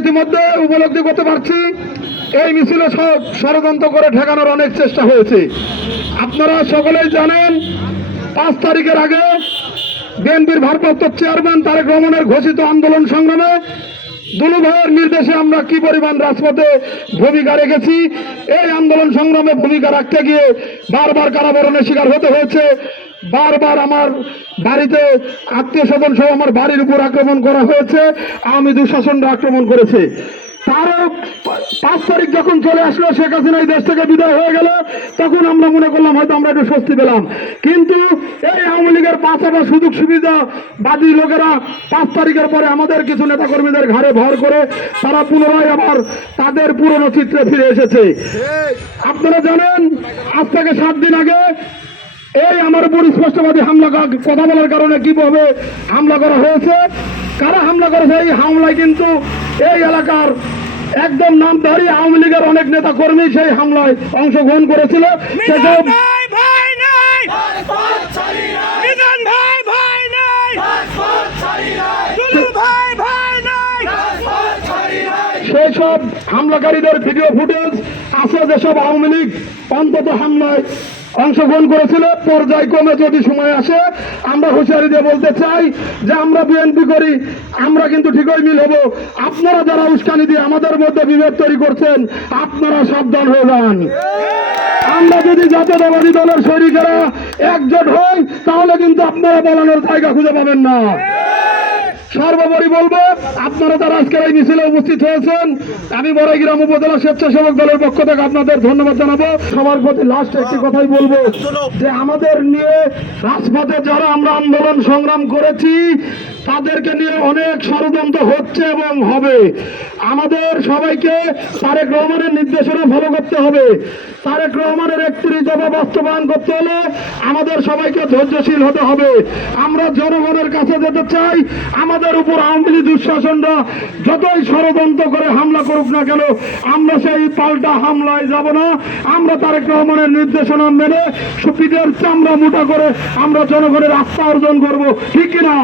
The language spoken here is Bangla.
ইতিমধ্যে উপলব্ধি করতে পারছি, এই মিছিলে সব ষড়যন্ত্র করে ঠেকানোর অনেক চেষ্টা হয়েছে। আপনারা সকলেই জানেন, পাঁচ তারিখের আগে বিএনপির ভারপ্রাপ্ত চেয়ারম্যান তারেক রহমানের ঘোষিত আন্দোলন সংগ্রামে দুলু ভাইয়ের নির্দেশে আমরা কি পরিমাণ রাজপথে ভূমিকা রেখেছি, এই আন্দোলন সংগ্রামে ভূমিকা রাখতে গিয়ে বারবার কারাবরণের শিকার হতে হয়েছে। বারবার আমার বাড়িতে আত্মীয় স্বজন সহ আমার বাড়ির উপর আক্রমণ করা হয়েছে। আমি দুঃশাসনরা আক্রমণ করেছে। তারও পাঁচ তারিখ যখন চলে আসলো শেখ হাসিনা এই দেশ থেকে বিদায় হয়ে গেল। তখন আমরা মনে করলাম হয়তো আমরা একটু স্বস্তি পেলাম। কিন্তু এই আওয়ামী লীগের পাঁচাটা সুযোগ সুবিধা বাদী লোকেরা পাঁচ তারিখের পরে আমাদের কিছু নেতাকর্মীদের ঘাড়ে ভর করে তারা পুনরায় আবার তাদের পুরনো চিত্রে ফিরে এসেছে। আপনারা জানেন আজ থেকে সাত দিন আগে এই আমার উপর স্পষ্টবাদী হামলা কথা বলার কারণে কীভাবে হামলা করা হয়েছে? কারা হামলা করেছে? এই হামলায় কিন্তু এই এলাকার একদম নামধারী আওয়ামী লীগের অনেক নেতা কর্মী সেই হামলায় অংশগ্রহণ করেছিল। সেসব সেই সব হামলাকারীদের ভিডিও ফুটেজ আছে যেসব আওয়ামী লীগ অন্তত হামলায় অংশগ্রহণ করেছিল। পর্যায়ক্রমে যদি সময় আসে, আমরা হুঁশিয়ারি দিয়ে বলতে চাই যে আমরা বিএনপি করি, আমরা কিন্তু ঠিকই মিল হব। আপনারা যারা উস্কানি দিয়ে আমাদের মধ্যে বিভেদ তৈরি করছেন, আপনারা সাবধান হয়ে যান। আমরা যদি জাতীয়তাবাদী দলের শরীরেরা একজোট হই, তাহলে কিন্তু আপনারা বলানোর জায়গা খুঁজে পাবেন না। সর্বোপরি বলব, আপনারা যারা আজকের এই মিছিলে উপস্থিত হয়েছেন, আমি বড়াইগ্রাম উপজেলা স্বেচ্ছাসেবক দলের পক্ষ থেকে আপনাদের ধন্যবাদ জানাব। সবার প্রতি লাস্ট একটি কথাই বলব, যে আমাদের নিয়ে রাজপথে যারা আমরা আন্দোলন সংগ্রাম করেছি, তাদেরকে নিয়ে অনেক ষড়যন্ত্র হচ্ছে এবং হবে। আমাদের সবাইকে তারেক রহমানের নির্দেশনা ফলো করতে হবে। তারেক রহমানের একত্রিশ দফা বাস্তবায়ন করতে হলে আমাদের সবাইকে ধৈর্যশীল হতে হবে। আমরা জনগণের কাছে যেতে চাই, আমাদের উপর আওয়ামী লীগ দুঃশাসনরা যতই ষড়যন্ত্র করে হামলা করুক না কেন, আমরা সেই পাল্টা হামলায় যাব না। আমরা তারেক রহমানের নির্দেশনা মেনে সুপিদের চামড়া মোটা করে আমরা জনগণের আস্থা অর্জন করব, ঠিক কিনা?